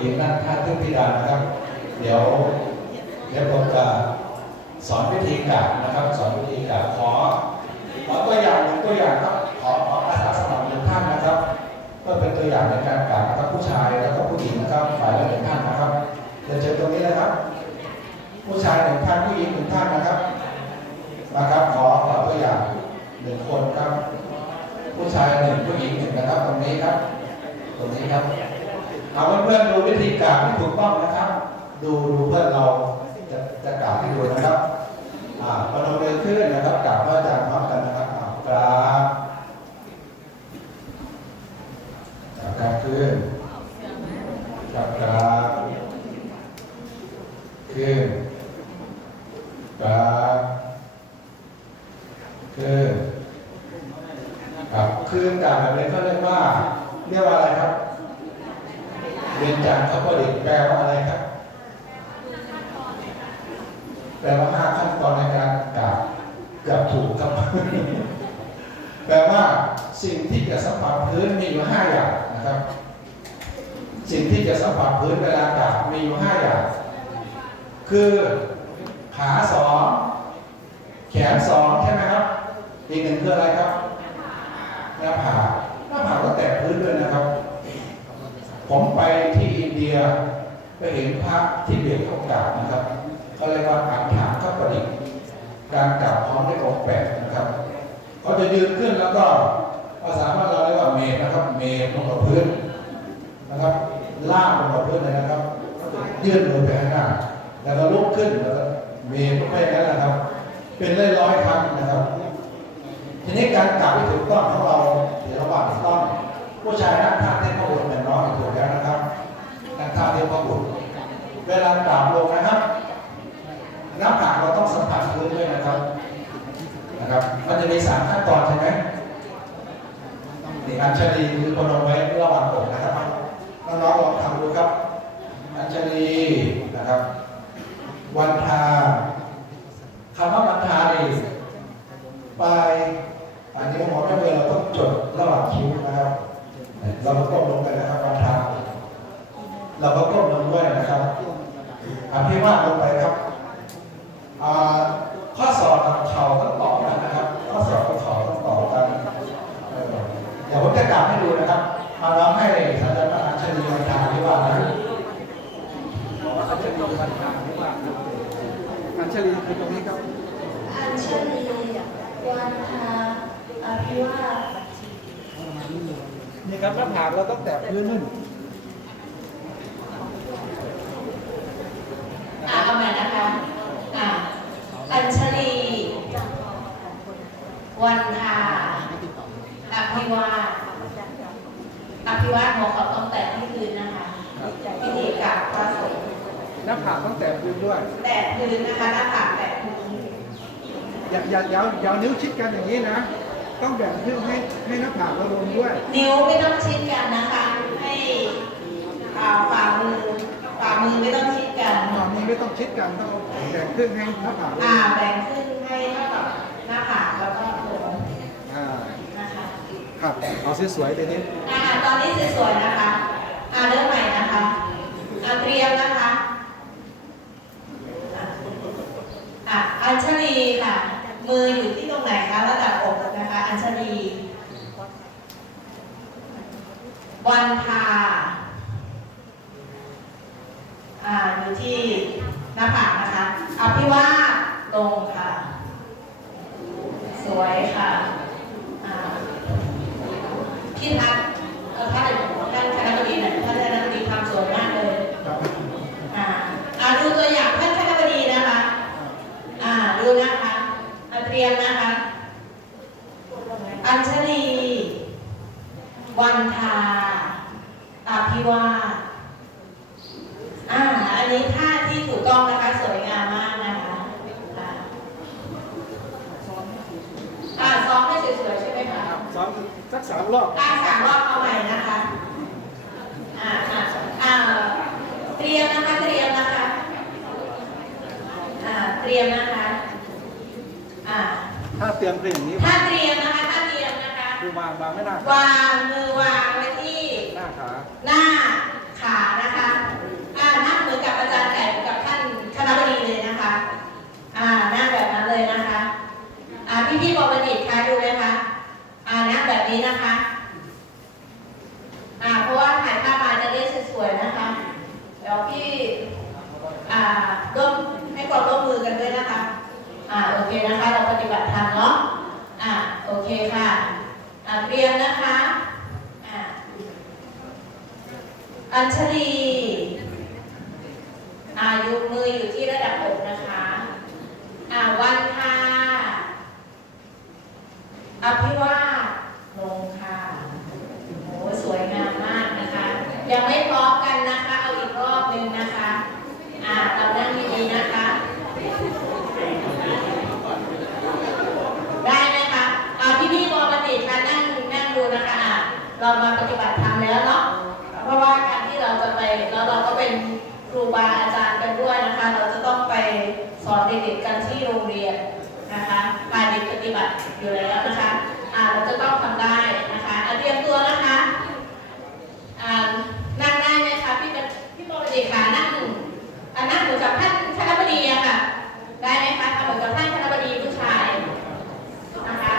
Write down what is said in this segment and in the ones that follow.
หญิงนั่นท่านทุกธิดานะครับ เดี๋ยวเดี๋ยวผมจะสอนวิธีการนะครับ สอนวิธีการขอขอตัวอย่างหนึ่งตัวอย่างครับขอขออาสาสมัครหนึ่งท่านนะครับเพื่อเป็นตัวอย่างในการกราบนะครับผู้ชายแล้วก็ผู้หญิงนะครับฝ่ายละหนึ่งท่านนะครับเดี๋ยวเชิญตรงนี้นะครับ ผู้ชายหนึ่งท่านผู้หญิงหนึ่งท่านนะครับนะครับขอขอตัวอย่างหนึ่งคนครับ ผู้ชายหนึ่งผู้หญิงหนึ่งนะครับ ตรงนี้ครับ ตรงนี้ครับ เอาเพื่อนๆดูวิธีการที่ถูกต้องนะครับ ดูดูเพื่อนเราจะจะกล่าวให้ดูนะครับ อ่าพนมมือขึ้นนะครับกล่าวพระอาจารย์พร้อมกันนะครับอ่ากราบกราบกราขึ้นกราบกราบขึ้นกราบคือครับคือการแบบนี้เขาเรียกว่า เรียกว่าอะไรครับ เรียนจากเขาประดิษฐ์แปลว่าอะไรครับ แปลว่าห้าขั้นตอนในการกราบกือบถูกครับ แปลว่าสิ่งที่จะสัมผัสพื้นมีอยู่ห้าอย่างนะครับ สิ่งที่จะสัมผัสพื้นเวลากราบมีอยู่ห้าอย่าง คือขาสองแขนสองใช่ไหมครับ อีกหนึ่งคืออะไรครับหน้าผากหน้าผากก็แตะพื้นด้วยนะครับ ผมไปที่อินเดียไปเห็นพระที่เบียดเขากราบนะครับเขาเรียกว่าอัฐานข้าประดิษฐ์การกราบพร้อมด้วยองค์แปดนะครับเขาจะยืนขึ้นแล้วก็ภาษาบ้านเราเรียกว่าเมนนะครับ เมนลงกับพื้นนะครับล่างลงกับพื้นเลยนะครับยื่นมือไปข้างหน้าแล้วก็ลุกขึ้นแล้วก็เมนไปอย่างนั้นนะครับ เป็นร้ร้อยครั้งนะครับ ทีนี้การกล่าวที่ถูกต้องของเราเดี๋ยวระหว่างที่ต้อง ผู้ชายนั่งท่าเทพบุตรเหมือนน้องถูกแล้วนะครับนั่งท่าเทพบุตรเวลากล่าวลงนะครับหน้าผากเราต้องสัมผัสพื้นด้วยนะครับนะครับ มันจะมีสามขั้นตอนใช่ไหมนี่อัญชลีคือพนมไว้ระหว่างอกนะครับน้องๆลองทำดูครับอัญชลีนะครับวันทาคำว่าบรรทานี่ปลายอันนี้หมอไม่เลยเราต้องจดระหว่างคิ้วนะครับ เราก็ก้มลงไปนะครับบรรทาเราก็ก้มลงด้วยนะครับอภิวาทลงไปครับอ่าข้อศอกกับเข่าต้องต่อกันนะครับ ข้อศอกกับเข่าต้องต่อกันเออเดี๋ยวผมจะกล่าวให้ดูนะครับมาร้องให้ท่านอาจารย์ชลีบรรทาอภิวาทนะครับอัญชลีวันทางที่ว่าอัญชลีคือตรงนี้ครับอัญชลีวันทาอภิวาส นี่ครับหน้าผากเราต้องแตะพื้นนู่นอ่าเอาใหม่นะคะอ่าอัญชลีวันทาอภิวาสอภิวาสหัวเขาต้องแตะที่พื้นนะคะพิธีกราบพระสงฆ์หน้าผากต้องแตะพื้นด้วย แตะพื้นนะคะหน้าผากแตะพื้นอย่าอย่าอย่าอย่านิ้วชิดกันอย่างนี้นะ ต้องแบ่งครึ่งให้ให้หน้าผากเราลงด้วย นิ้วไม่ต้องชิดกันนะคะ ให้อ่าฝ่ามือฝ่ามือไม่ต้องชิดกันหมอมือไม่ต้องชิดกันต้องแบ่งครึ่งให้หน้าผากเราอ่าลงแบ่งขึ้นให้เท่ากับหน้าผากแล้วก็หัวอ่านะคะครับเอาสวยๆไปนิดอ่าตอนนี้สวยๆนะคะ อ่าเริ่มใหม่นะคะอ่าเตรียมนะคะอะอะอัญชลีค่ะ มืออยู่ที่ตรงไหนคะระดับอก นะคะอัญชลีวันทาอ่าอยู่ที่หน้าผากนะคะอภิวาสลงค่ะ สวยค่ะอ่าพี่ทัศน์ นี้นะคะ อ่า เพราะว่าถ่ายภาพมาจะได้สวยๆนะคะ เดี๋ยวพี่ อ่าร่วมให้ความร่วมมือกันด้วยนะคะ อ่า โอเคนะคะ เราปฏิบัติธรรมเนาะ อ่า โอเคค่ะ อ่าเรียนนะคะ อ่า อัญชลีอายุมืออยู่ที่ระดับอกนะคะ อ่า วันค่ะอภิวา ยังไม่พร้อมกันนะคะ เอาอีกรอบหนึ่งนะคะ อ่าเรานั่งดีๆนะคะ ได้ไหมคะอ่าพี่พี่ๆบอบัณฑิตค่ะนั่งนั่งดูนะคะอะเรามาปฏิบัติธรรมแล้วเนาะ เพราะว่าการที่เราจะไปแล้วเราก็เป็นครูบาอาจารย์กันด้วยนะคะ เราจะต้องไปสอนเด็กๆกันที่โรงเรียนนะคะการเด็กปฏิบัติอยู่แล้วนะคะ อ่าเราจะต้องทำได้นะคะอะเตรียมตัวนะคะอ่านั่งได้ไหมคะพี่ปพี่ปอบัณฑิตค่ะนั่งอ่านั่งเหมือนกับท่านคณบดีอะค่ะ ได้ไหมคะทำเหมือนกับท่านคณบดีผู้ชายนะคะ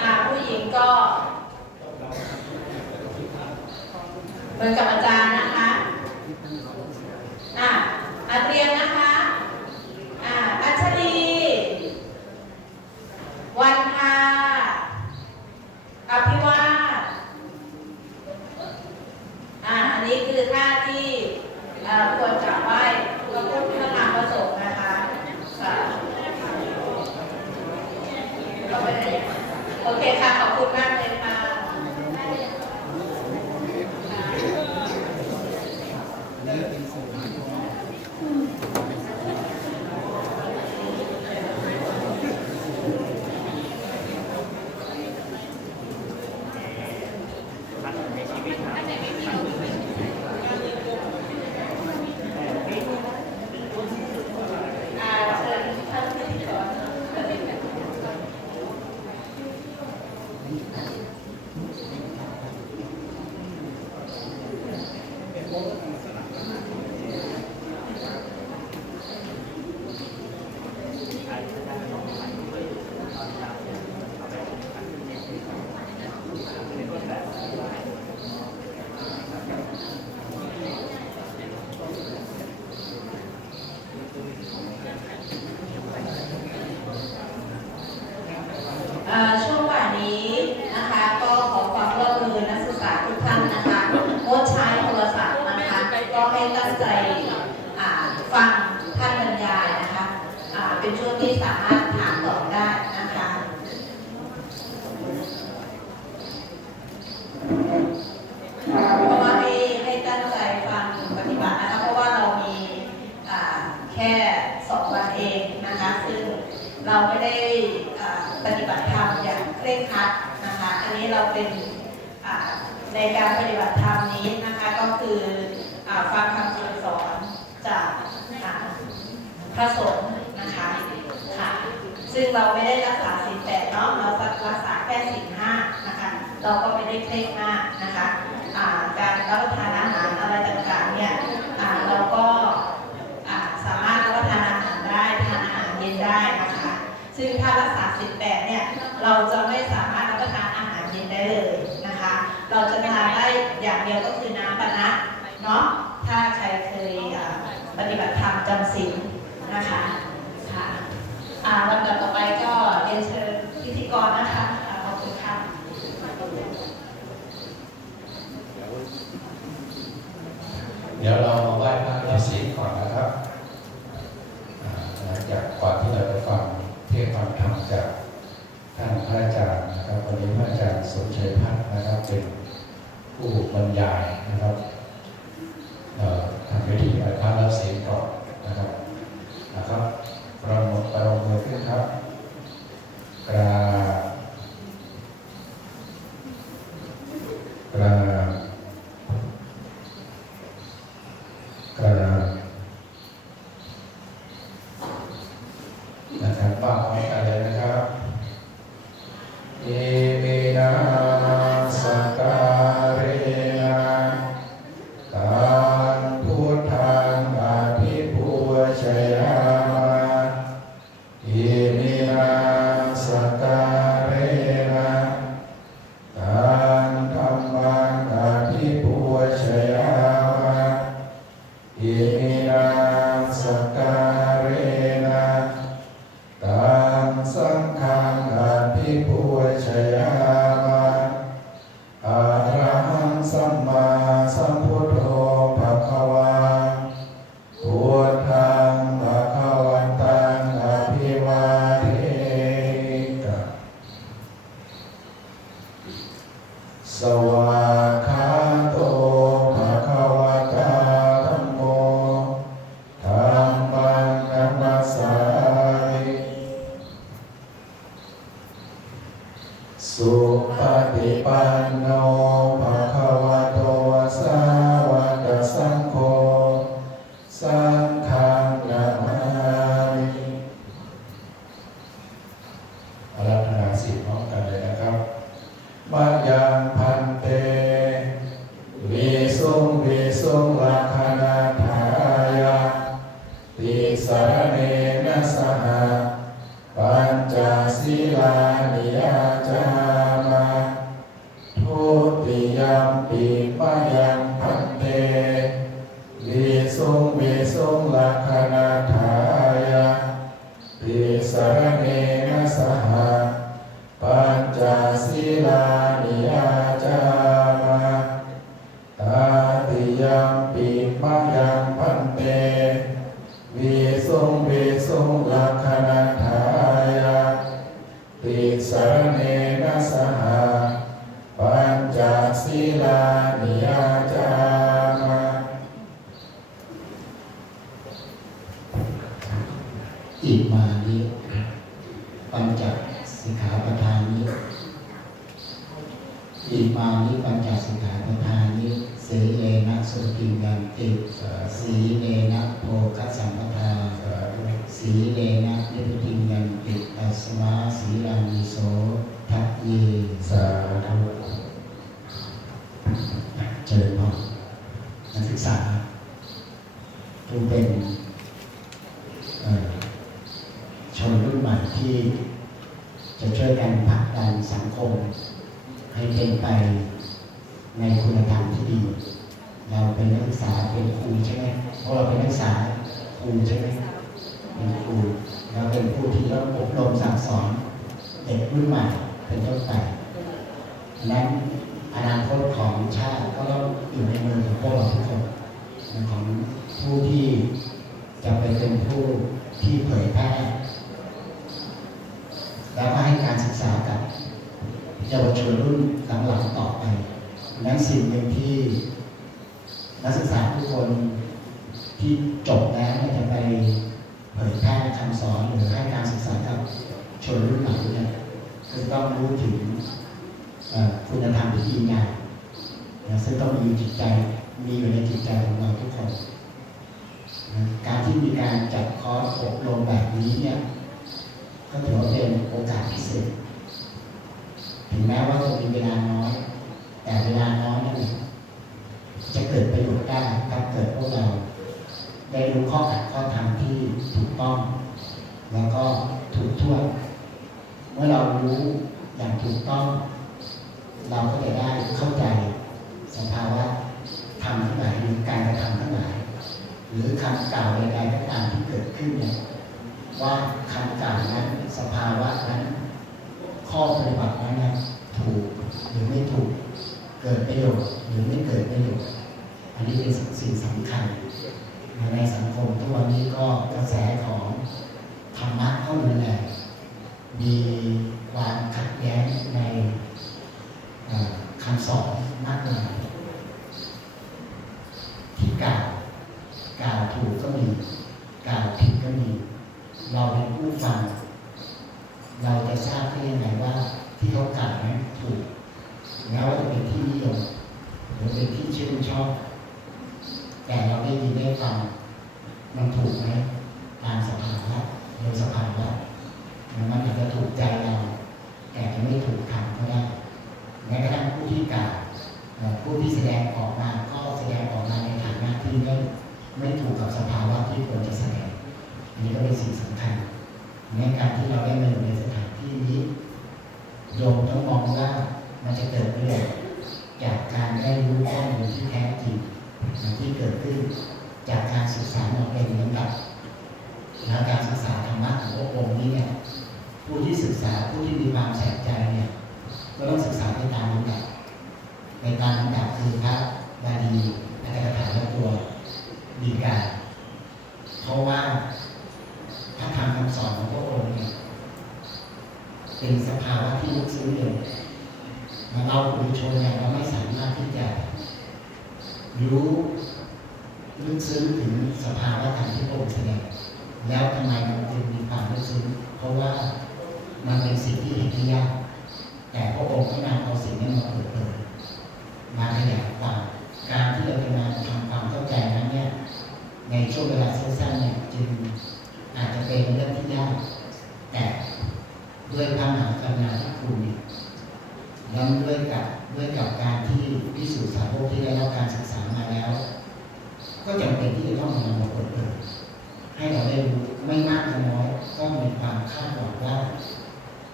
อ่าผู้หญิงก็ เหมือน กับอาจารย์นะคะอะมาเตรียมนะคะ tenemos. ระสงฆ์นะคะค่ะซึ่งเราไม่ได้รักษาสิบแปดเนาะเรารักษาแค่สิบห้านะคะเราก็ไม่ได้เคร่งมากนะคะการรับประทานอาหารอะไรต่างๆเนี่ยเราก็สามารถรับประทานอาหารได้ทานอาหารเย็นได้นะคะซึ่งถ้ารักษาสิบแปดเนี่ยเราจะไม่สามารถรับประทานอาหารเย็นได้เลยนะคะ เราจะทานได้อย่างเดียวก็คือน้ำปานะเนาะถ้าใครเคยอ่าปฏิบัติธรรมจำศีลนะคะค่ะอ่าลำดับต่อไปก็เรียนเชิญพิธีกรนะคะอ่าขอบคุณค่ะ เดี๋ยวเรามาไหว้พระฤาษีก่อนนะครับหลังจากก่อนที่เราจะฟังเทศน์ฟังธรรมจากท่านพระอาจารย์นะครับวันนี้พระอาจารย์สมชัยพัฒน์นะครับเป็นผู้บรรยายนะครับเอ่อทำพิธีไหว้พระฤาษีก่อนนะครับนะครับประมดประมือขึ้นครับกราบกราบ กราบ นะครับป้าพร้อมกันเลยนะครับ ติสรเนนะสหปัญจศีลานิยาจามะ อิมานิปัญจสิกขาปทานิอิมานิปัญจสิกขาปทานิสีเลนะสุติยันติสีเลนะโภคสัมปทาสีเลนะนิพพิยันติตัสมาสีลังวิโสทัพเย สาธุ เจริญพรนักศึกษาผู้เป็นเอ่อ ชนรุ่นใหม่ ที่จะช่วยกันผลักดันสังคม ให้เป็นไปในคุณธรรมที่ดี เราเป็นนักศึกษาเป็นครูใช่ไหมเพราะเราเป็นนักศึกษาครูใช่ไหมเป็นครูเราเป็นผู้ที่ต้องอบรมสั่งสอนเด็กรุ่นใหม่เป็นต้นไปดังนั้นอนาคตของชาติก็ต้องอยู่ในมือของพวกเราทุกคนของผู้ที่จะไปเป็นผู้ที่เผยแพร่ แล้วก็ให้การศึกษากับเยาวชนรุ่นหลังๆต่อไปนั้นสิ่งหนึ่งที่นักศึกษาทุกคนที่จบแล้วจะไปเผยแพร่คำสอนหรือให้การศึกษากับชนรุ่นหลังเนี่ยคือต้องรู้ถึงคุณธรรมที่ดีงามนะซึ่งต้องมีอยู่จิตใจมีอยู่ในจิตใจของเราทุกคนนะการที่มีการจัดคอร์สอบรมแบบนี้เนี่ย ก็ถือว่าเป็นโอกาสพิเศษถึงแม้ว่าจะมีเวลาน้อย แต่เวลาน้อยนั่นเองจะเกิดประโยชน์ได้ถ้าเกิดพวกเรา ได้รู้ข้ออัดข้อธรรมที่ถูกต้อง แล้วก็ถูกทั่วเมื่อเรารู้อย่างถูกต้อง เราก็จะได้เข้าใจสภาวะธรรมทั้งหลายหรือการกระทำทั้งหลาย หรือคำกล่าวใดๆก็ตามที่เกิดขึ้นเนี่ย ว่าคำกล่าวนั้นสภาวะนั้น ข้อปฏิบัตินั้นนะถูกหรือไม่ถูกเกิดประโยชน์หรือไม่เกิดประโยชน์อันนี้เป็นสิ่งสำคัญ ในสังคมทุกวันนี้ก็กระแสของธรรมะเข้ามาแรงมีความขัดแย้งในเอ่อคำสอนมากมายที่กล่าวกล่าวถูกก็มีกล่าวผิดก็มี เราเป็นผู้ฟัง เราจะทราบได้ยังไงว่า ที่เขากล่าวนั้นถูกแม้ว่าจะเป็นที่นิยมหรือเป็นที่ชื่นชอบ แต่เราได้ยินได้ฟังมันถูกไหมตามสภาวะโดยสภาวะมันอาจจะถูกใจเรา แต่จะไม่ถูกทำก็ได้แม้กระทั่งผู้ที่กล่าวผู้ที่แสดงออกมาก็แสดงออกมาในฐานะที่ไม่ไม่ถูกกับสภาวะที่ควรจะแสดง นนี้ก็เป็นสิ่งสำคัญในการที่เราได้มาอยู่ในสถานที่นี้โยมต้องมองว่ามันจะเกิดประโยชน์จากการได้รู้ข้อมูลที่แท้จริงที่เกิดขึ้น จากการศึกษามาเป็นลำดับแล้วการศึกษาธรรมะของพระองค์นี้เนี่ยผู้ที่ศึกษาผู้ที่มีความแสใจเนี่ยก็ต้องศึกษาไปตามลำดับในตามลำดับคือพระบาลีอัตถกถาและตัวดีกา เพราะว่า พระธรรมคำสอนของพระองค์เนี่ยเป็นสภาวะที่ลึกซึ้งเลยเราปุถุชนเนี่ยเราไม่สามารถที่จะ รู้ลึก ซึ้งถึงสภาวะธรรมที่พระองค์แสดงแล้วทำไมมันจึงมีความลึกซึ้งเพราะว่ามันเป็นสิ่งที่เห็นได้ยากแต่พระองค์ก็นำเอาสิ่งนี้มาเปิดเผยมาขยายความการที่เราจะมาทำความเข้าใจนั้นเนี่ย ในช่วงเวลาสั้นๆเนี่ยจึงอาจจะเป็นเรื่องที่ยากแต่ด้วยพระมหากรุณาธิคุณเนี่ยแล้วด้วยกับด้วยกับการที่พิสูจน์สาวกที่ได้รับการศึกษามาแล้ว ก็จำเป็นที่จะต้องนำมาเปิดเผยให้เราได้รู้ไม่มากก็น้อย ก็มีความคาดหวังว่า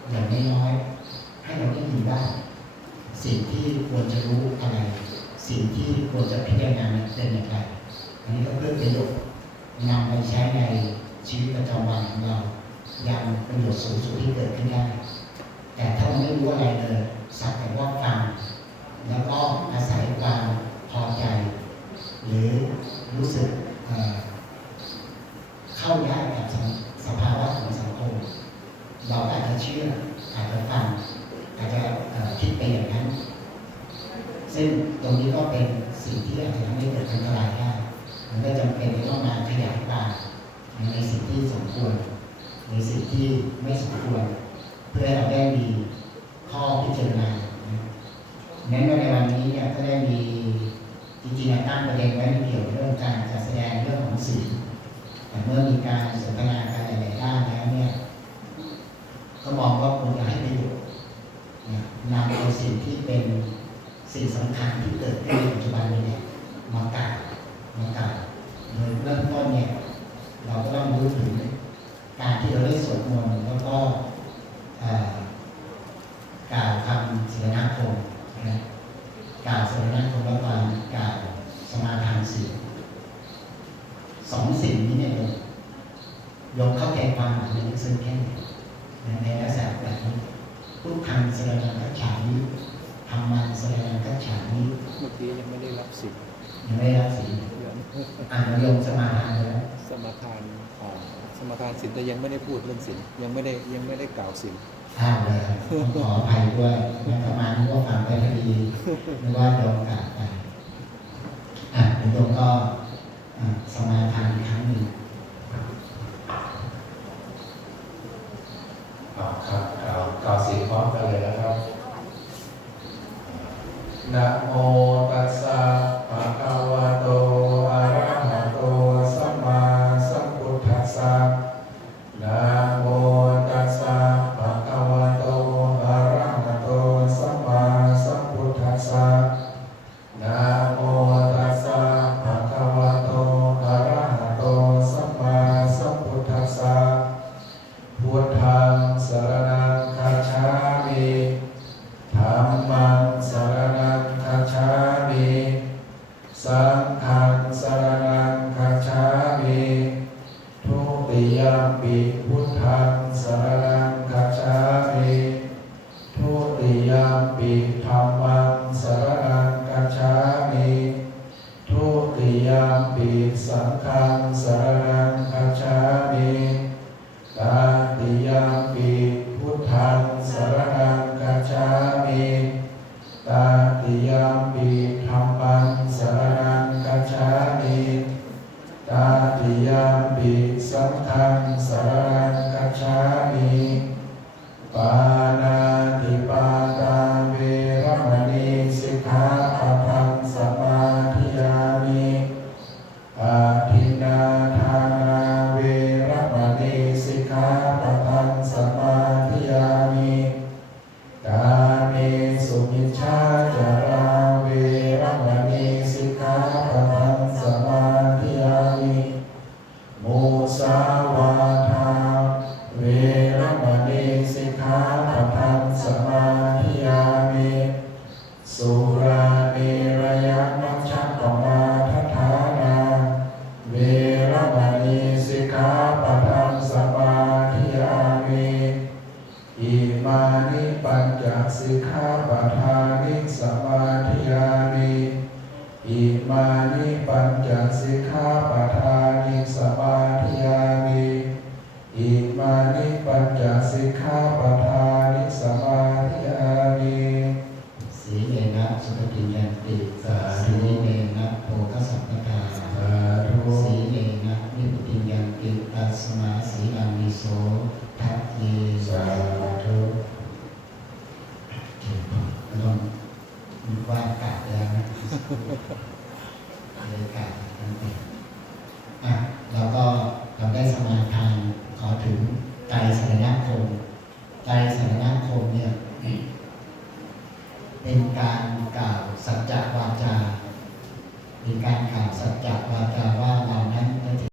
อย่างน้อยๆให้เราได้ยินว่าสิ่งที่ควรจะรู้อะไร สิ่งที่ควรจะพิจารณาเป็นอย่างไร อันนี้ก็เพื่อประโยชน์ นำไปใช้ในชีวิตประจำวันของเรา ยังประโยชน์สูงสุดที่เกิดขึ้นได้ แต่ถ้าไม่รู้อะไรเลยสักแต่ว่าฟังแล้วก็อาศัยความพอใจ หรือรู้สึกเเข้าได้กับสสภาวะของสังคม เราอาจจะเชื่ออาจจะฟังอาจจะคิดไปอย่างนั้น ซึ่งตรงนี้ก็เป็นสิ่งที่อาจจะทำให้เกิดอันตรายได้มันก็จำเป็นที่ต้องมาขยายความในสิ่งที่สมควร ในสิ่งที่ไม่สมควร เพื่อให้เราได้มีข้อพิจารณานะนั้นในวันนี้เนี่ยก็ได้มีจริงๆตั้งประเด็นไว้เกี่ยวกับเรื่องการจัดแสดงเรื่องของสื่อแต่เมื่อมีการสนทนากันหลายๆด้านแล้วเนี่ยก็มองว่าควรจะให้ประโยชน์นะนำเอาสิ่งที่เป็นสิ่งสำคัญที่เกิดขึ้นในปัจจุบันนี้เนี่ยมากล่าวมากล่าวโดยเริ่มต้นเนี่ย เราก็ต้องรู้ถึงการที่เราได้สวดมนต์แล้วก็เอ่อกล่าวคำสรณคมนะกล่าวสรณคมแล้วก็กล่าวสมาทานศีลสองสิ่งนี้เนี่ยโยมโยมเข้าใจความหมายในลึกซึ้งแค่ไหน ในลักษณะแบบนี้พุทธังสรณังกัจฉามิธรรมังสรณังกัจฉามิ เมื่อกี้ ยังไม่ได้รับสิทธิ์ยังไม่ได้รับศีลอ่านโยมสมาทานแล้วสมทานอ่าสมทานสินแต่ยังไม่ได้พูดเรื่องสินยังไม่ได้ยังไม่ได้กล่าวสินข้ามเลยต้องขออภัยด้วยนักมานึกว่าฟังไปพอดีนึกว่าโยมกลับไปอะเดี๋ยวโยมก็อะสมาทานอีกครั้งหนึ่งอ่าครับกล่าวกล่าวเสียงพร้อมกันเลยนะครับนะโม ฆังสรณังคัจามิ